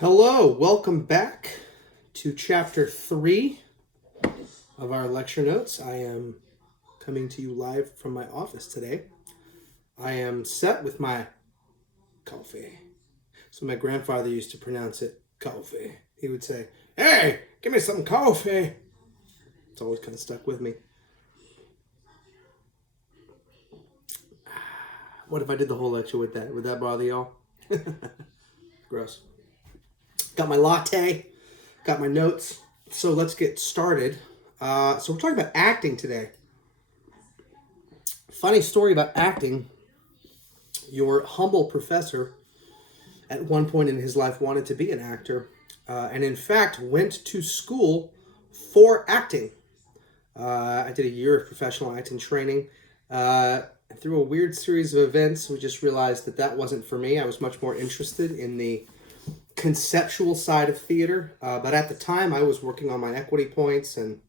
Hello, welcome back to chapter 3 of our lecture notes. I am coming to you live from my office today. I am set with my coffee. So my grandfather used to pronounce it coffee. He would say, "Hey, give me some coffee." It's always kind of stuck with me. What if I did the whole lecture with that? Would that bother y'all? Gross. Got my latte, got my notes. So let's get started. So we're talking about acting today. Funny story about acting. Your humble professor at one point in his life wanted to be an actor, and in fact went to school for acting. I did a year of professional acting training. Through a weird series of events, we just realized that that wasn't for me. I was much more interested in the conceptual side of theater, but at the time I was working on my equity points and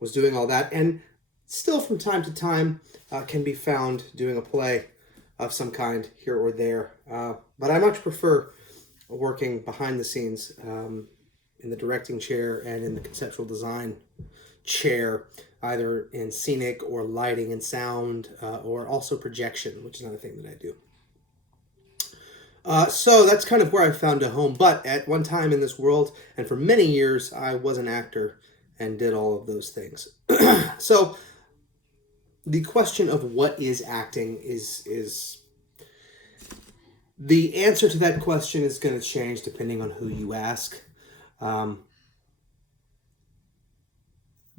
was doing all that, and still from time to time can be found doing a play of some kind here or there. But I much prefer working behind the scenes in the directing chair and in the conceptual design chair, either in scenic or lighting and sound, or also projection, which is another thing that I do. So that's kind of where I found a home. But at one time in this world, and for many years, I was an actor and did all of those things. So the question of what is acting is the answer to that question is going to change depending on who you ask.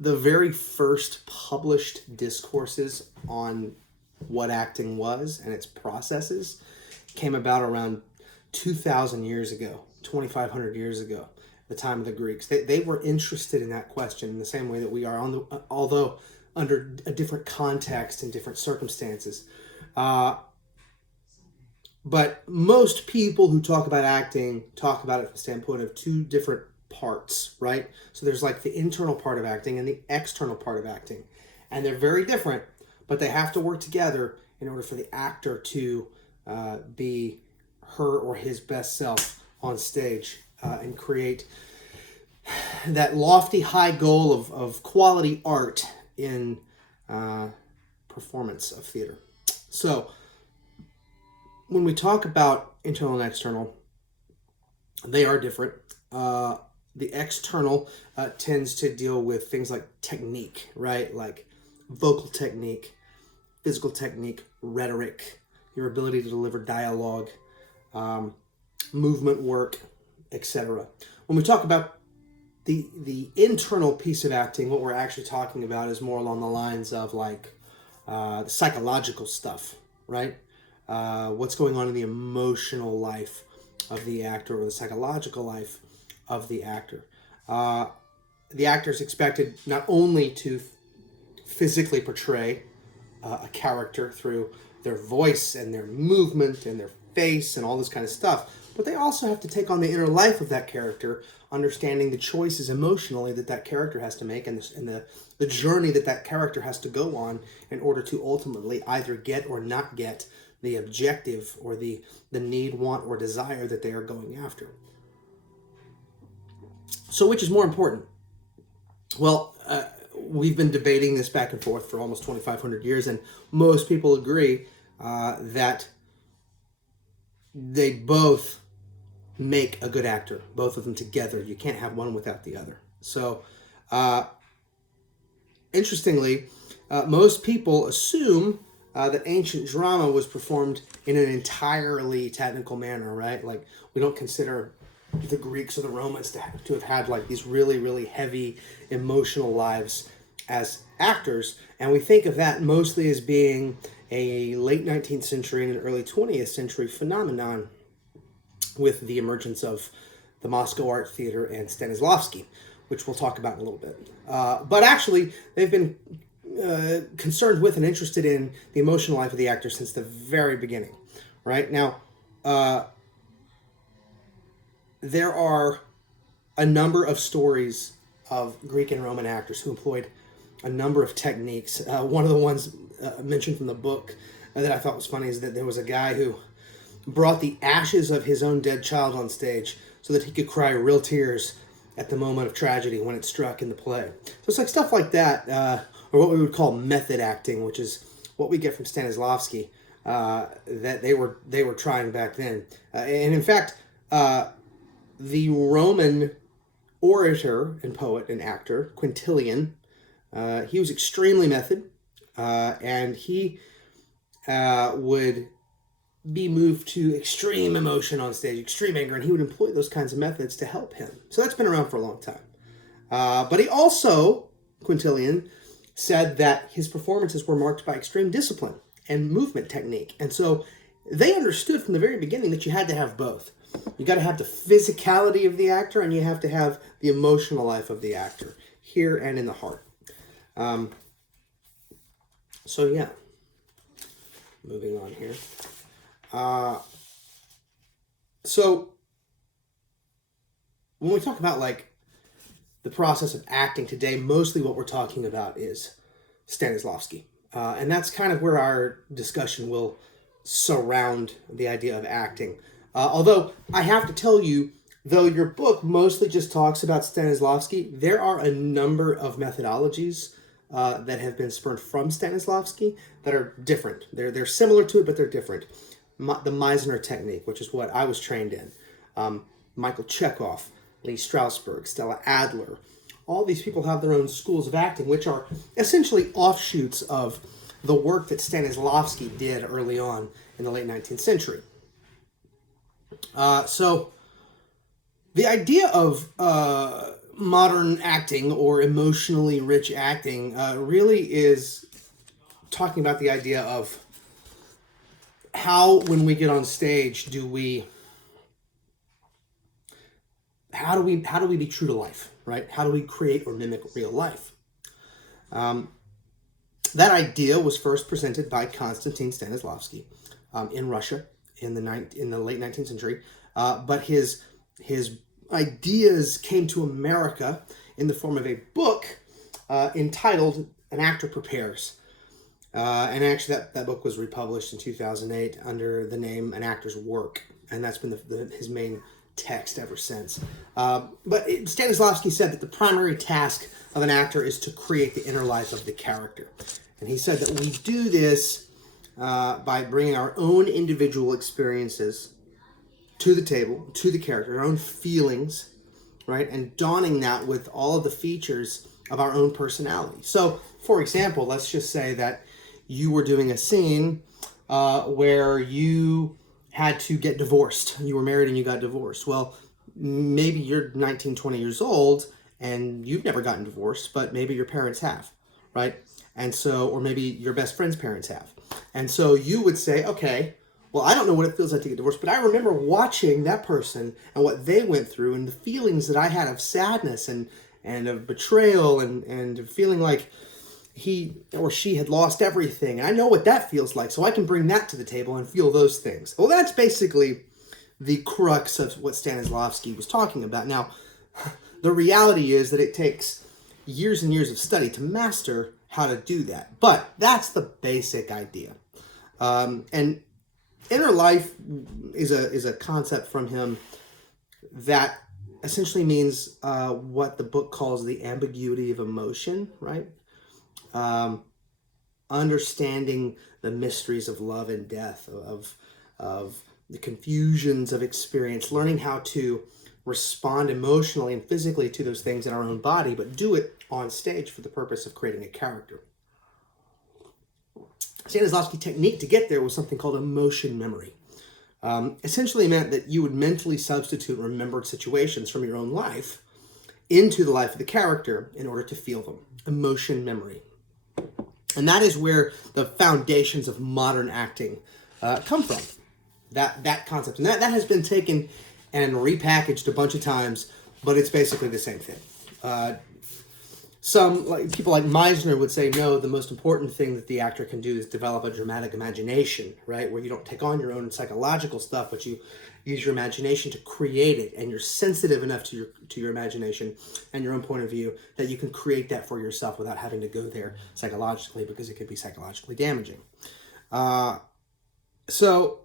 The very first published discourses on what acting was and its processes came about around 2,000 years ago, 2,500 years ago, the time of the Greeks. They were interested in that question in the same way that we are, although under a different context and different circumstances. But most people who talk about acting talk about it from the standpoint of two different parts, right? So there's like the internal part of acting and the external part of acting. And they're very different, but they have to work together in order for the actor to be her or his best self on stage and create that lofty high goal of quality art in performance of theater. So when we talk about internal and external, they are different. The external tends to deal with things like technique, right? Like vocal technique, physical technique, rhetoric, your ability to deliver dialogue, movement work, etc. When we talk about the internal piece of acting, what we're actually talking about is more along the lines of like the psychological stuff, right? What's going on in the emotional life of the actor or the psychological life of the actor. The actor is expected not only to physically portray a character through their voice and their movement and their face and all this kind of stuff, but they also have to take on the inner life of that character, understanding the choices emotionally that that character has to make and the journey that that character has to go on in order to ultimately either get or not get the objective or the need, want, or desire that they are going after. So which is more important? Well, we've been debating this back and forth for almost 2,500 years, and most people agree that they both make a good actor, both of them together. You can't have one without the other. So, interestingly, most people assume that ancient drama was performed in an entirely technical manner, right? Like, we don't consider the Greeks or the Romans to have had like these really, really heavy emotional lives as actors. And we think of that mostly as being a late 19th century and an early 20th century phenomenon with the emergence of the Moscow Art Theater and Stanislavski, which we'll talk about in a little bit. But actually, they've been concerned with and interested in the emotional life of the actor since the very beginning, right? Now, there are a number of stories of Greek and Roman actors who employed a number of techniques. One of the ones mentioned from the book that I thought was funny is that there was a guy who brought the ashes of his own dead child on stage so that he could cry real tears at the moment of tragedy when it struck in the play. So it's like stuff like that, or what we would call method acting, which is what we get from Stanislavski, that they were trying back then. And in fact, the Roman orator and poet and actor Quintilian, he was extremely method, and he would be moved to extreme emotion on stage, extreme anger, and he would employ those kinds of methods to help him. So that's been around for a long time. But he also, Quintilian, said that his performances were marked by extreme discipline and movement technique. And so they understood from the very beginning that you had to have both. You got to have the physicality of the actor, and you have to have the emotional life of the actor, here and in the heart. So yeah, moving on here. So when we talk about like the process of acting today, mostly what we're talking about is Stanislavski. And that's kind of where our discussion will surround the idea of acting. Although I have to tell you, though your book mostly just talks about Stanislavski, there are a number of methodologies that have been spurned from Stanislavski that are different. They're similar to it, but they're different. The Meisner technique, which is what I was trained in. Michael Chekhov, Lee Strasberg, Stella Adler. All these people have their own schools of acting, which are essentially offshoots of the work that Stanislavski did early on in the late 19th century. So the idea of modern acting or emotionally rich acting really is talking about the idea of how, when we get on stage, how do we be true to life, right? How do we create or mimic real life? That idea was first presented by Konstantin Stanislavski in Russia in the late 19th century, but his ideas came to America in the form of a book entitled An Actor Prepares. And actually that book was republished in 2008 under the name An Actor's Work, and that's been his main text ever since. But Stanislavski said that the primary task of an actor is to create the inner life of the character. And he said that we do this by bringing our own individual experiences to the table, to the character, our own feelings, right? And donning that with all of the features of our own personality. So, for example, let's just say that you were doing a scene where you had to get divorced. You were married and you got divorced. Well, maybe you're 19, 20 years old and you've never gotten divorced, but maybe your parents have, right? And so, or maybe your best friend's parents have. And so you would say, okay, well, I don't know what it feels like to get divorced, but I remember watching that person and what they went through and the feelings that I had of sadness and of betrayal and feeling like he or she had lost everything. And I know what that feels like, so I can bring that to the table and feel those things. Well, that's basically the crux of what Stanislavski was talking about. Now, the reality is that it takes years and years of study to master how to do that. But that's the basic idea. And inner life is a concept from him that essentially means what the book calls the ambiguity of emotion, right? Understanding the mysteries of love and death, of the confusions of experience, learning how to respond emotionally and physically to those things in our own body, but do it on stage for the purpose of creating a character. Stanislavski's technique to get there was something called emotion memory. Essentially meant that you would mentally substitute remembered situations from your own life into the life of the character in order to feel them. Emotion memory. And that is where the foundations of modern acting come from. That concept. And that has been taken and repackaged a bunch of times, but it's basically the same thing. Some people like Meisner would say, no, the most important thing that the actor can do is develop a dramatic imagination, right? Where you don't take on your own psychological stuff, but you use your imagination to create it, and you're sensitive enough to your imagination and your own point of view that you can create that for yourself without having to go there psychologically, because it could be psychologically damaging. So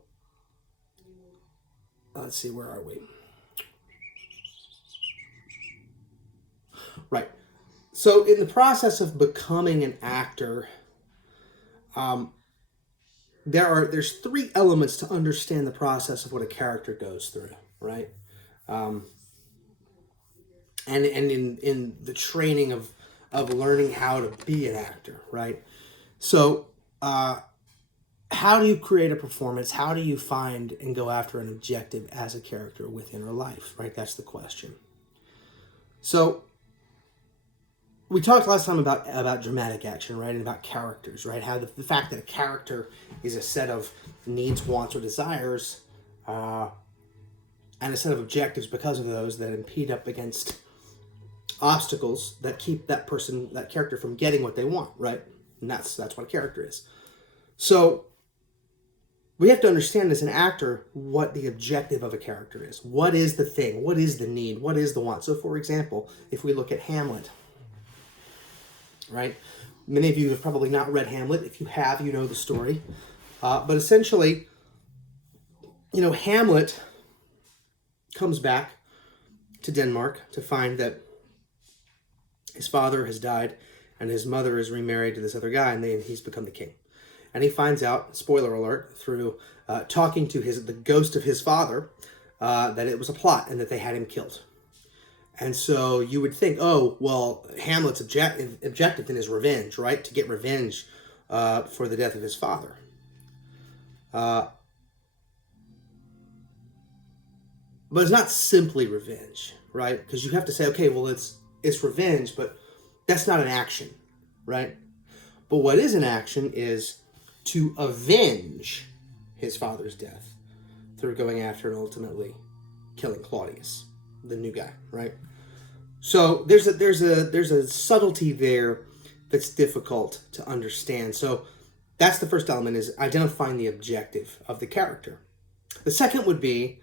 let's see, where are we? So in the process of becoming an actor, there's three elements to understand the process of what a character goes through, right? Um, and in the training of learning how to be an actor, right? So how do you create a performance? How do you find and go after an objective as a character within our life, right? That's the question. So we talked last time about dramatic action, right? And about characters, right? How the fact that a character is a set of needs, wants, or desires, and a set of objectives because of those that impede up against obstacles that keep that character from getting what they want, right? And that's what a character is. So we have to understand as an actor what the objective of a character is. What is the thing? What is the need? What is the want? So for example, if we look at Hamlet, right? Many of you have probably not read Hamlet. If you have, you know the story. But essentially, Hamlet comes back to Denmark to find that his father has died and his mother is remarried to this other guy, and he's become the king. And he finds out, spoiler alert, through talking to the ghost of his father, that it was a plot and that they had him killed. And so you would think, oh, well, Hamlet's objective then is revenge, right? To get revenge for the death of his father. But it's not simply revenge, right? Because you have to say, okay, well, it's revenge, but that's not an action, right? But what is an action is to avenge his father's death through going after and ultimately killing Claudius, the new guy, right? So there's a subtlety there that's difficult to understand. So that's the first element, is identifying the objective of the character. The second would be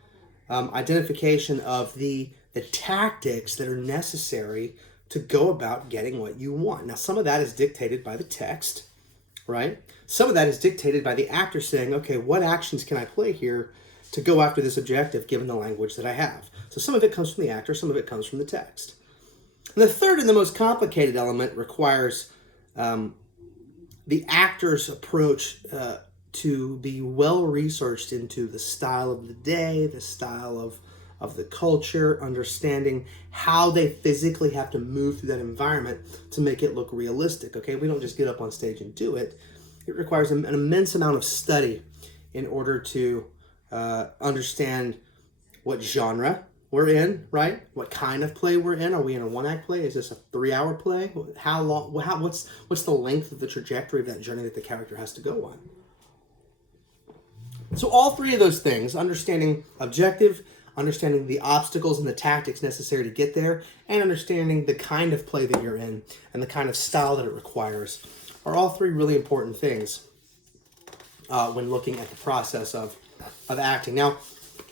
identification of the tactics that are necessary to go about getting what you want. Now, some of that is dictated by the text, right? Some of that is dictated by the actor saying, okay, what actions can I play here to go after this objective given the language that I have? So some of it comes from the actor, some of it comes from the text. And the third and the most complicated element requires the actor's approach to be well researched into the style of the day, the style of the culture, understanding how they physically have to move through that environment to make it look realistic. Okay, we don't just get up on stage and do it. It requires an immense amount of study in order to understand what genre we're in, right? What kind of play we're in. Are we in a one-act play? Is this a 3-hour play? How long? What's the length of the trajectory of that journey that the character has to go on? So all three of those things, understanding objective, understanding the obstacles and the tactics necessary to get there, and understanding the kind of play that you're in and the kind of style that it requires, are all three really important things when looking at the process of acting. Now,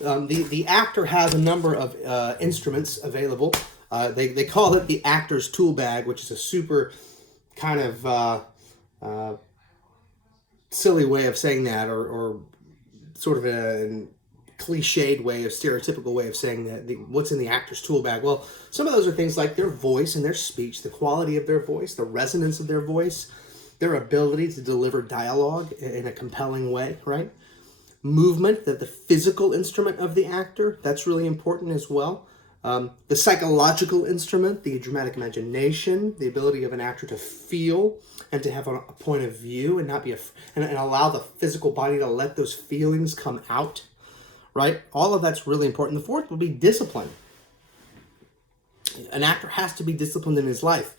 the actor has a number of instruments available. They call it the actor's tool bag, which is a super kind of silly way of saying that, or sort of a cliched way, of stereotypical way of saying that what's in the actor's tool bag. Well, some of those are things like their voice and their speech, the quality of their voice, the resonance of their voice, their ability to deliver dialogue in a compelling way, right? Movement, the physical instrument of the actor, that's really important as well. The psychological instrument, the dramatic imagination, the ability of an actor to feel and to have a point of view and not be and allow the physical body to let those feelings come out, right? All of that's really important. The fourth would be discipline. An actor has to be disciplined in his life.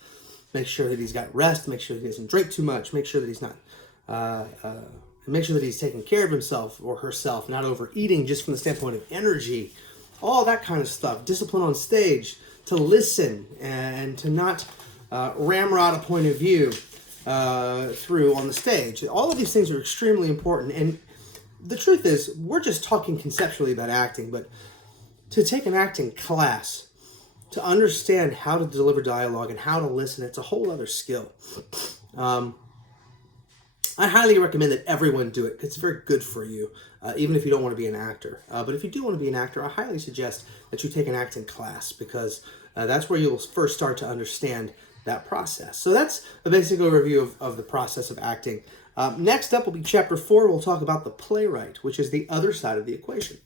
Make sure that he's got rest, make sure that he doesn't drink too much, make sure that he's not make sure that he's taking care of himself or herself, not overeating just from the standpoint of energy, all that kind of stuff. Discipline on stage, to listen and to not ramrod a point of view through on the stage. All of these things are extremely important. And the truth is, we're just talking conceptually about acting, but to take an acting class, to understand how to deliver dialogue and how to listen, it's a whole other skill. I highly recommend that everyone do it. It's very good for you, even if you don't want to be an actor. But if you do want to be an actor, I highly suggest that you take an acting class, because that's where you'll first start to understand that process. So that's a basic overview of the process of acting. Next up will be chapter 4. We'll talk about the playwright, which is the other side of the equation.